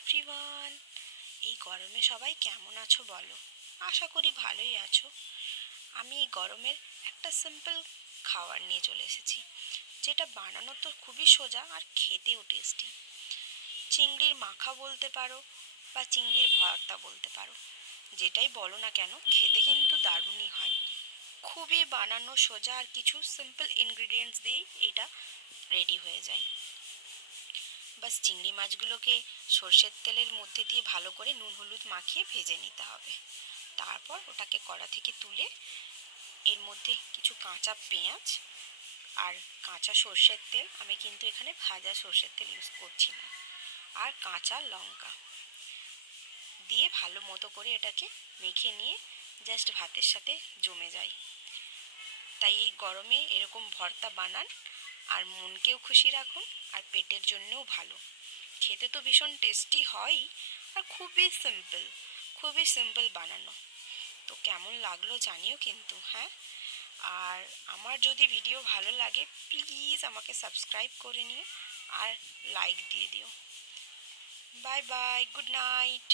Everyone, এই গরমে সবাই কেমন আছো বলো? আশা করি ভালোই আছো। আমি এই গরমের একটা সিম্পল খাবার নিয়ে চলে এসেছি, যেটা বানানো তো খুবই সোজা আর খেতেও টেস্টি। চিংড়ির মাখা বলতে পারো বা চিংড়ির ভর্তা বলতে পারো, যেটাই বলো না কেন খেতে কিন্তু দারুণই হয়। খুবই বানানো সোজা আর কিছু সিম্পল ইনগ্রিডিয়েন্টস দিয়েই এটা রেডি হয়ে যায়। বাস চিংড়ি মাছগুলোকে সর্ষের তেলের মধ্যে দিয়ে ভালো করে নুন হলুদ মাখিয়ে ভেজে নিতে হবে। তারপর ওটাকে কড়া থেকে তুলে এর মধ্যে কিছু কাঁচা পেঁয়াজ আর কাঁচা সর্ষের তেল, আমি কিন্তু এখানে ভাজা সর্ষের তেল ইউজ করছি না, আর কাঁচা লঙ্কা দিয়ে ভালো মতো করে এটাকে মেখে নিয়ে জাস্ট ভাতের সাথে জমে যায়। তাই এই গরমে এরকম ভর্তা বানান, আর মনকেও খুশি রাখুন আর পেটের জন্যও ভালো। খেতে তো ভীষণ টেস্টি হয়ই, আর খুবই সিম্পল বানানো। তো কেমন লাগলো জানিও কিন্তু, হ্যাঁ। আর আমার যদি ভিডিও ভালো লাগে প্লিজ আমাকে সাবস্ক্রাইব করে নিও আর লাইক দিয়ে দিও। Bye bye, good night.